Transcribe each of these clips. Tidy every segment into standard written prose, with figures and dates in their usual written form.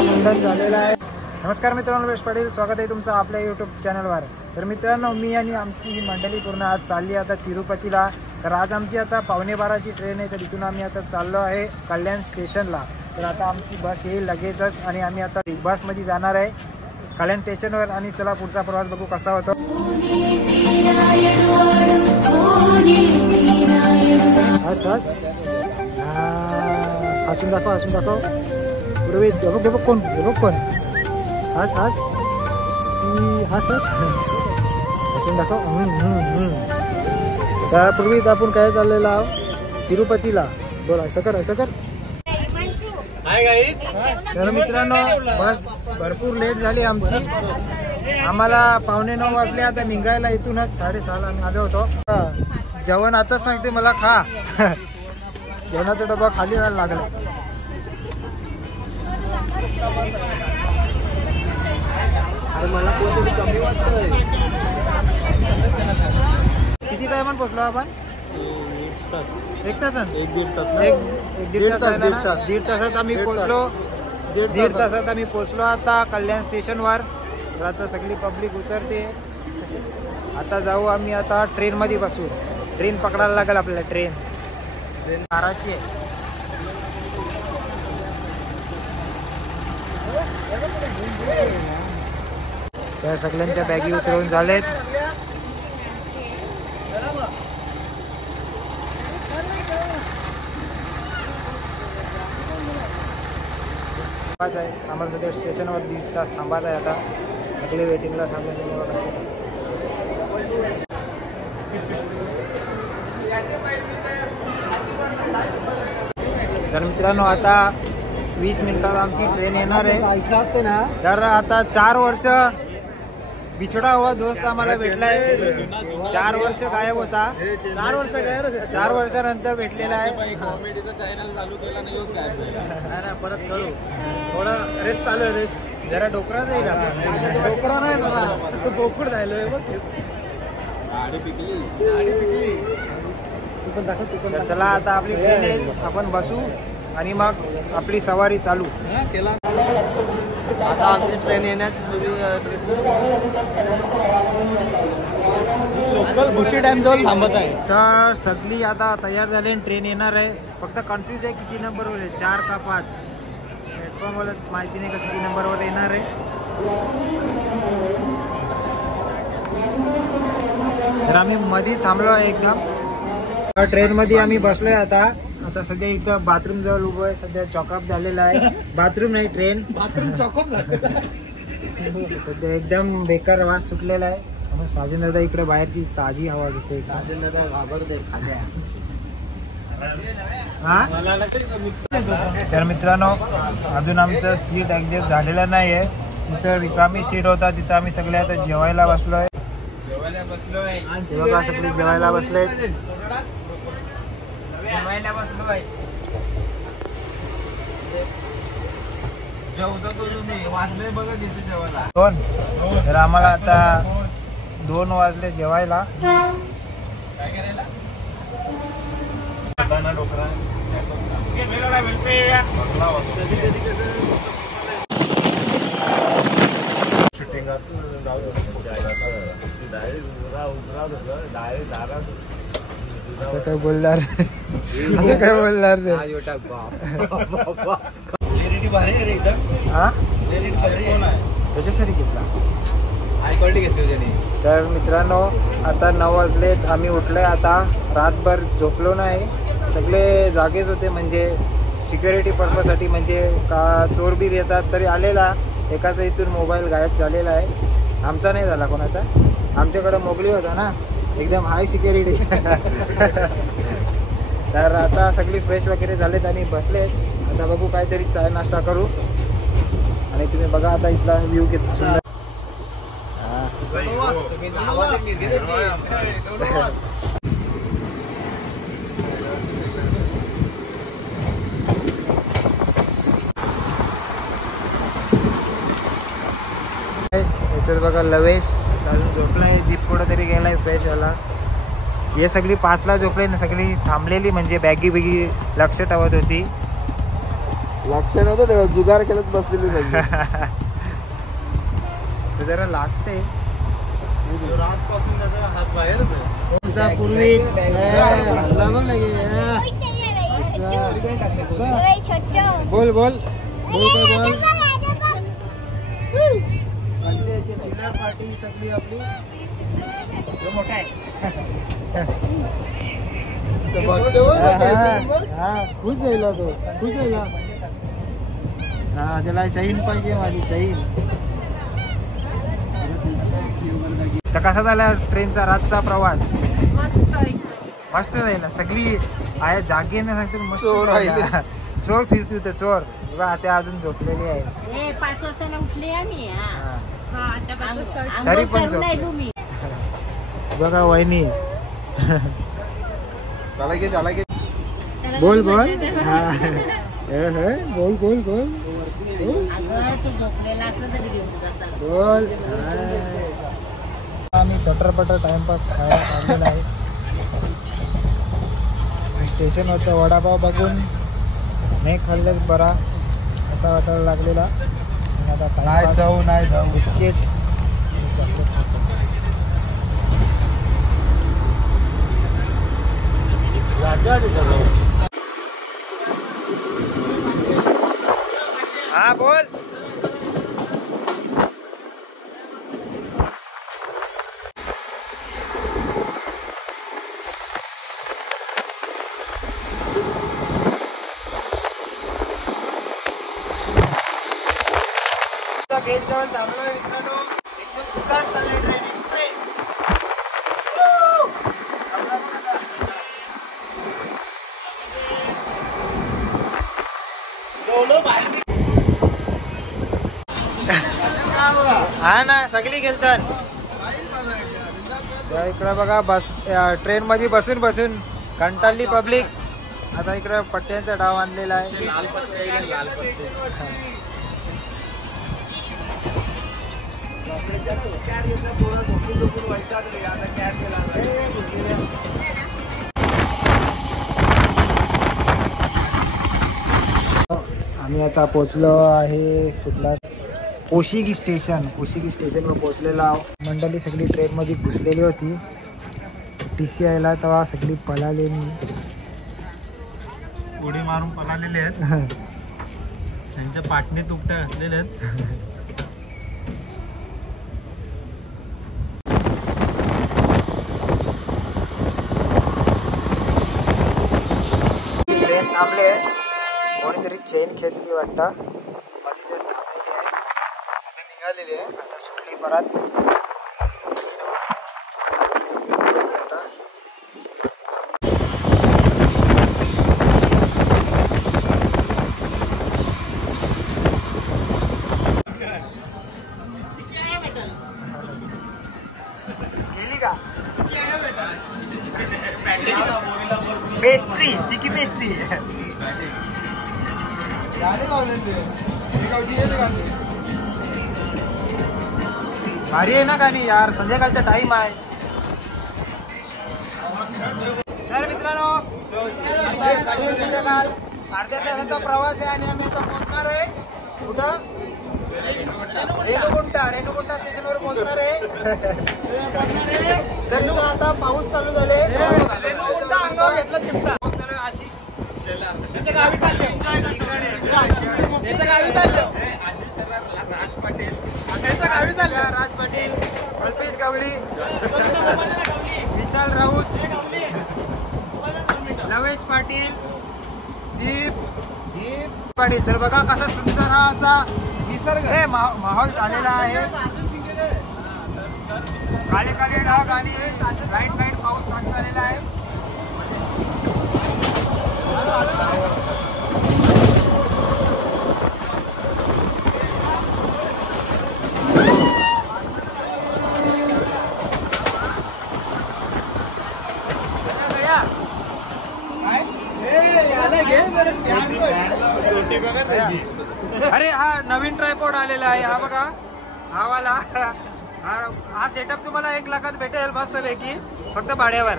आता मुंडन झालेलं आहे. नमस्कार मित्रांनो, वेश पाटील स्वागत आहे तुमचं आपल्या यूट्यूब चॅनलवर. तर मित्रांनो, मी आणि आमची ही मंडळी पूर्ण आज चालली आता तिरुपतीला. तर आज आमची आता 11:15ची ट्रेन आहे. तर इथून आम्ही आता चाललो आहे कल्याण स्टेशनला. तर आता आमची बस येईल लगेचच आणि आम्ही आता बिग बसमध्ये जाणार आहे कल्याण स्टेशनवर. आणि चला पुढचा प्रवास बघू कसा होतो. हस हस हसून दाखव, हसून दाखव. पूर्वी बघ कोण, बघ कोण. हस हस हस हस हसून दाखव. त्या पूर्वी आपण काय चाललेलं आहोत तिरुपतीला. बोला, असं कर, असं कर. तर मित्रांनो, बस भरपूर लेट झाली आमची. आम्हाला 9:15 वाजले आता निघायला. इथूनच 6:30ला आम्ही आलो होतो. जेवण आताच सांगते मला खा. जेवणाचा डबा खाली व्हायला लागला. अरे मला कोणतरी कमी वाटतंय. किती टायमान पोहोचलो आपण? एक तास, दीड तासात आम्ही पोहोचलो. दीड तासात आम्ही पोहोचलो आता कल्याण स्टेशनवर. तर आता सगळी पब्लिक उतरते. आता जाऊ आम्ही आता ट्रेन मध्ये बसू. ट्रेन पकडायला लागेल आपल्याला. ट्रेन 12ची आहे. त्या सगळ्यांच्या बॅगी उतरवून झालेत. आम्हाला सध्या स्टेशनवर 1.5 तास थांबायचं आहे. आता सगळे वेटिंगला थांबले. तर मित्रांनो, आता 20 मिनिटात आमची ट्रेन येणार आहे. तर आता 4 वर्ष बिछडा हुआ दोस्त आम्हाला भेटलाय. 4 वर्ष गायब होता. 4 वर्षानंतर भेटलेला आहे. कॉमेडीचा चॅनल चालू केला नाही, परत करू. थोडा रेस्ट चालू आहे. रेस्ट जरा डोकरा जाईल. डोकरा नाही, बोकूड राहिलोय. चला आता आपली ट्रेन आहे, आपण बसू आणि मग आपली सवारी चालू. आता आमची ट्रेन येण्याची सुविधा. लोकल भुशी डॅम जवळ थांबत आहे. तर सगळी आता तयार झाली आणि ट्रेन येणार आहे. फक्त कन्फ्यूज आहे किती नंबरवर आहे, 4 का 5. प्लॅटफॉर्मवर माहिती नाही का किती नंबरवर येणार आहे. तर आम्ही मध्ये थांबलो आहे एकदम. ट्रेन मध्ये आम्ही बसलोय आता. आता सध्या इथं बाथरूम जवळ उभं आहे. सध्या चॉकअप झालेला आहे. बाथरूम नाही, ट्रेन बाथरूम चॉकअप झालेला. सध्या एकदम बेकार वास सुटलेला आहे. साजन दादा इकडे बाहेरची ताजी हवा घेते. साजन दादा घाबरते. तर मित्रांनो, अजून आमचं सीट ऍडजस्ट झालेलं नाहीये. तिथं रिकामी सीट होता, तिथं आम्ही सगळे आता जेवायला बसलोय. बघा, सगळे जेवायला बसले. दोन. तर आम्हाला आता 2 वाजले जेवायला. आता काय बोलणार, आता काय बोलणार रे. त्याच्यासाठी घेतला. तर मित्रांनो, आता 9 वाजलेत. आम्ही उठलोय आता. रातभर झोपलो नाही. सगळे जागेच होते. म्हणजे सिक्युरिटी पर्पजसाठी, म्हणजे का चोर बीर येतात तरी आलेला. एकाचा इथून मोबाईल गायब झालेला आहे. आमचा नाही झाला, कोणाचा. आमच्याकडे मोगली होता ना, एकदम हाय सिक्युरिटी. तर आता सगळी फ्रेश वगैरे झालेत आणि बसलेत. आता बघू काहीतरी चाय नाश्ता करू. आणि तुम्ही बघा आता इथला व्ह्यू किती सुंदर. याच्यात बघा लवेश अजून झोपलाय. दीप कुठं तरी गेलाय फ्रेश व्हायला. हे सगळी 5ला झोपले ना, सगळी थांबलेली. म्हणजे बॅगी बिगी लक्ष ठेवत होती. लक्ष नव्हतं जुगार खेळत बसलेली जरा लाजते रातपासून त्याचा हात बाहेर तुमचा पूर्वी असला बघ लगे बोल बोल बोल काय बोल चिल्लर पार्टी सगळी आपली मोठा आहे खुश जाईल तो खुश जाईल हा त्याला चैन पाहिजे माझी चैन तर कसा झाला ट्रेनचा रातचा प्रवास मस्त जाईल सगळी आहे जागे ना सांगते मस्त चोर फिरती होते चोर बघा त्या अजून झोपलेली आहे 5 वाजता उठले आम्ही तरी पण बघा वहिनी बोल बोल बोल बोल बोल बोल आम्ही चटरपटर टाइमपास खायला आलेला आहे स्टेशनवरचा वडापाव बघून नाही खाल्लंच बरा असा वाटायला लागलेला आता नाही जाऊ नाही जाऊ बिस्किट चॉकलेट खातो हा बोल गेट जवळ थांबलोय मित्रांनो एकदम सुसाट चालली ट्रेन एक्सप्रेस हा ना सगळी गेलतात इकडं बघा बस ट्रेन मध्ये बसून बसून कंटाळली पब्लिक आता इकडं पट्ट्यांचा डाव आणलेला आहे आम्ही आता पोचलो आहे कुठला कोशिगी स्टेशनवर पोचलेला मंडळी सगळी ट्रेन मध्ये घुसलेली होती TCIला तेव्हा सगळी पळालेली उडी मारून पळालेले आहेत त्यांच्या पाटणे तुकट्या घातलेल्या आहेत थांबले कोणीतरी चेन खेचली वाटतं मध्ये तेच थांबलेली आहे निघालेली आहे आता सुटली परत आता गेली का पेस्ट्री चिकी पेस्ट्री भारी आहे ना गाणी यार संध्याकाळचा टाइम आहे तर मित्रांनो संध्याकाळ अर्ध्या तासाचा प्रवास आहे आणि आम्ही आता पोहोचणार आहे कुठं रेणुगुंटा स्टेशनवर पोहोचणार आहे तर इथं आता पाऊस चालू झाले आशिष त्याच्या गावी चाललो राज पाटील अल्पेश गावडी विशाल राऊत नवेश पाटील दीप पाटील तर बघा कसा सुंदर हा असा निसर्ग माहोल झालेला आहे काळे काळे ढग आणि लाईट पाऊस चालू झालेला आहे अरे हा नवीन ट्रायपॉड आलेला आहे हा बघा हा वाला हा सेटअप तुम्हाला 1 लाखात भेटेल मस्त पैकी फक्त भाड्यावर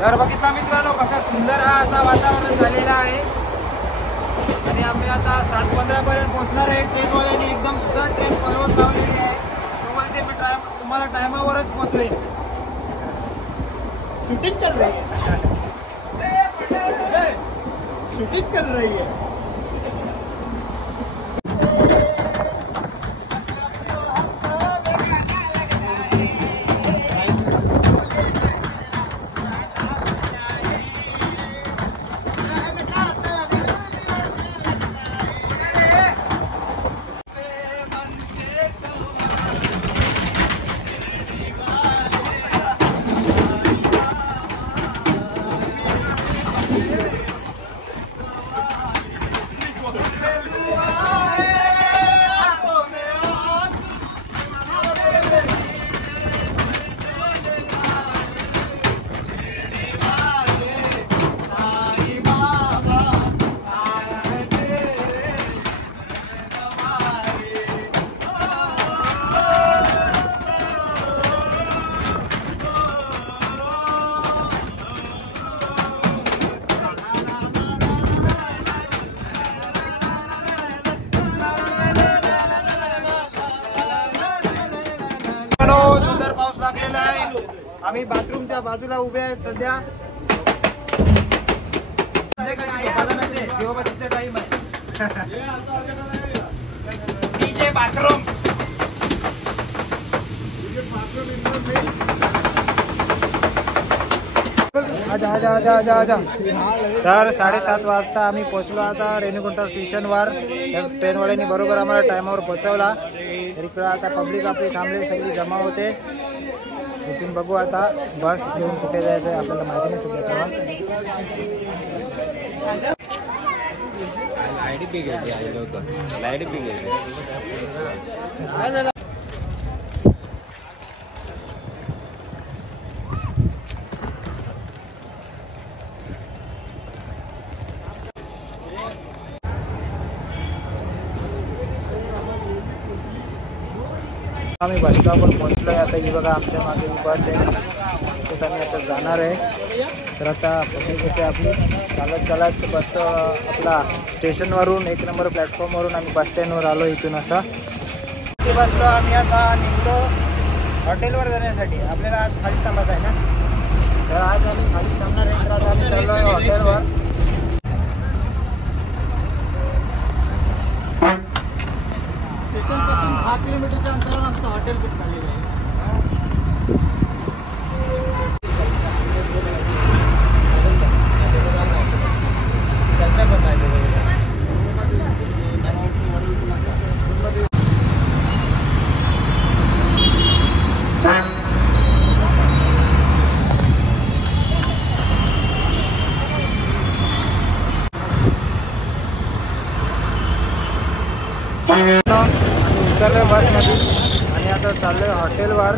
तर बघितला मित्रांनो कसं सुंदर हा असा वातावरण झालेला आहे आणि आम्ही आता 7:15 पर्यंत पोहोचणार आहे. ट्रेनवाल्याने एकदम सुंदर ट्रेन पर्वत लावलेली आहे. तो बोलते मी तुम्हाला टायमावरच पोहोचवेल. शूटिंग चल रही है, शूटिंग चल रही है. सुंदर पाऊस लागलेला आहे. आम्ही बाथरूमच्या बाजूला उभे आहेत सध्या. देवबातीचा टाइम आहे. डीजे बाथरूम आजा आजा आजा आजा आजा. तर 7:30 वाजता आम्ही पोहोचलो आता रेणीगुंटा स्टेशनवर. ट्रेनवाल्यांनी बरोबर आम्हाला टायमावर पोहोचवला. तर इकडं आता पब्लिक आपली थांबली सगळी जमा होते. इथून बघू आता बस घेऊन कुठे जायचं आहे आपल्याला माहिती नाही सध्या प्रवास. लाईट बी गेली. आम्ही बस स्टॉपवर पोहोचलो आहे. आता ही बघा आमच्या मागे बस आहे. तिथं आम्ही आता जाणार आहे. तर आता पब्लिक होते आपली चालत बस आपला स्टेशनवरून 1 नंबर प्लॅटफॉर्मवरून आम्ही बस स्टँडवर आलो. इथून असं बसलो आम्ही आता निघलो हॉटेलवर जाण्यासाठी. आपल्याला आज खाली थांबत आहे ना. तर आज आम्ही खाली थांबणार आहे. तर आता आम्ही चाललो आहे हॉटेलवर. स्टेशनपासून 10 किलोमीटरच्या अंतरावर आमचं हॉटेल बुक झालेलं आहे. उतरलो बसमध्ये आणि आता चाललोय हॉटेलवर.